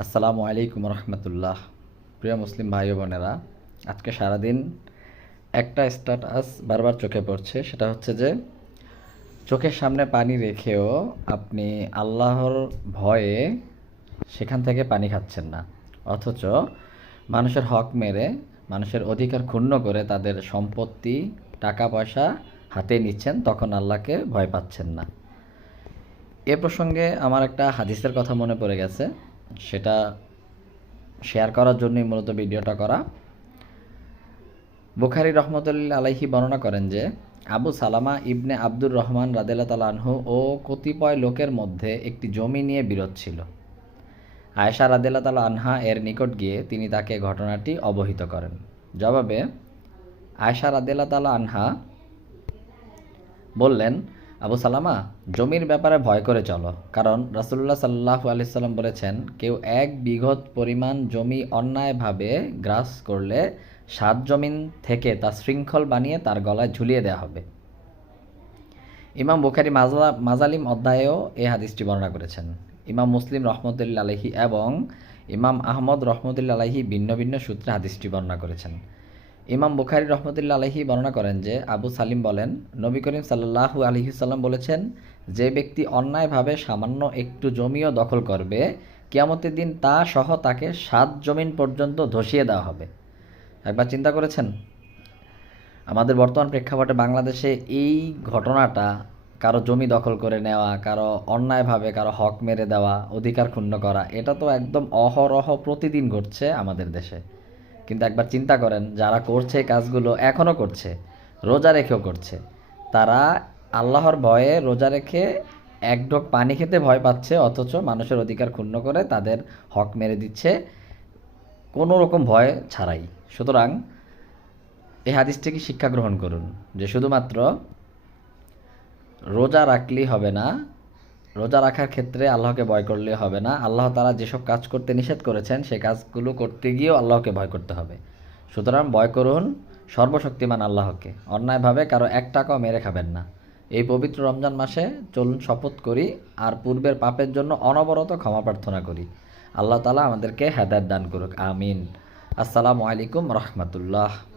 আসসালামু আলাইকুম রহমতুল্লাহ। প্রিয় মুসলিম ভাই বোনেরা, আজকে সারাদিন একটা স্ট্যাটাস বারবার চোখে পড়ছে, সেটা হচ্ছে যে চোখের সামনে পানি রেখেও আপনি আল্লাহর ভয়ে সেখান থেকে পানি খাচ্ছেন না। অথচ মানুষের হক মেরে, মানুষের অধিকার ক্ষুণ্ণ করে তাদের সম্পত্তি, টাকা পয়সা হাতে নিচ্ছেন, তখন আল্লাহকে ভয় পাচ্ছেন না। এ প্রসঙ্গে আমার একটা হাদিসের কথা মনে পড়ে গেছে। সেটা শেয়ার করার জন্যই মূলত ভিডিওটা করা। বুখারি রহমতুল্লাহ আলাইহি বর্ণনা করেন যে, আবু সালামা ইবনে আব্দুর রহমান রাদেলা তালানহু ও কতিপয় লোকের মধ্যে একটি জমি নিয়ে বিরোধ ছিল। আয়েশা রাদেলা তালা আনহা এর নিকট গিয়ে তিনি তাকে ঘটনাটি অবহিত করেন। জবাবে, আয়েশা রাদেলা তালা আনহা বললেন আবু সালামা, জমির ব্যাপারে ভয় করে চলো। কারণ রাসুল্লাহ সাল্লাহ আলিয়াল্লাম বলেছেন, কেউ এক বিঘত পরিমাণ জমি অন্যায়ভাবে গ্রাস করলে সাত জমিন থেকে তা শৃঙ্খল বানিয়ে তার গলায় ঝুলিয়ে দেওয়া হবে। ইমাম বুখারি মাজা মাজালিম অধ্যায়েও এই হাদিসটি বর্ণনা করেছেন। ইমাম মুসলিম রহমতুল্লা আলহি এবং ইমাম আহমদ রহমতুল্লা আলহি ভিন্ন ভিন্ন সূত্রে হাদিসটি বর্ণনা করেছেন। ইমাম বুখারি রহমতুল্লা আলহি বর্ণনা করেন যে, আবু সালিম বলেন, নবী করিম সাল্লাহু আলহিসাল্লাম বলেছেন, যে ব্যক্তি অন্যায়ভাবে সামান্য একটু জমিও দখল করবে, কিয়ামতের দিন তা সহ তাকে সাত জমিন পর্যন্ত ধসিয়ে দেওয়া হবে। একবার চিন্তা করেছেন? আমাদের বর্তমান প্রেক্ষাপটে বাংলাদেশে এই ঘটনাটা কারও জমি দখল করে নেওয়া, কারও অন্যায়ভাবে কারও হক মেরে দেওয়া, অধিকার ক্ষুণ্ণ করা, এটা তো একদম অহরহ প্রতিদিন ঘটছে আমাদের দেশে। কিন্তু একবার চিন্তা করেন, যারা করছে কাজগুলো এখনও করছে, রোজা রেখেও করছে, তারা আল্লাহর ভয়ে রোজা রেখে এক ঢোক পানি খেতে ভয় পাচ্ছে, অথচ মানুষের অধিকার ক্ষুণ্ণ করে তাদের হক মেরে দিচ্ছে, কোনো রকম ভয় ছাড়াই। সুতরাং এই হাদিস থেকে শিক্ষা গ্রহণ করুন যে শুধুমাত্র রোজা রাখলেই হবে না রোজা রাখার ক্ষেত্রে আল্লাহকে ভয় করলে হবে না। আল্লাহ তারা যেসব কাজ করতে নিষেধ করেছেন সেই কাজগুলো করতে গিয়েও আল্লাহকে ভয় করতে হবে। সুতরাং ভয় করুন সর্বশক্তিমান আল্লাহকে। অন্যায়ভাবে কারও এক টাকাও মেরে খাবেন না। এই পবিত্র রমজান মাসে চলুন শপথ করি আর পূর্বের পাপের জন্য অনবরত ক্ষমা প্রার্থনা করি। আল্লাহ তালা আমাদেরকে হেদায়ত দান করুক। আমিন। আসসালামু আলাইকুম রহমতুল্লাহ।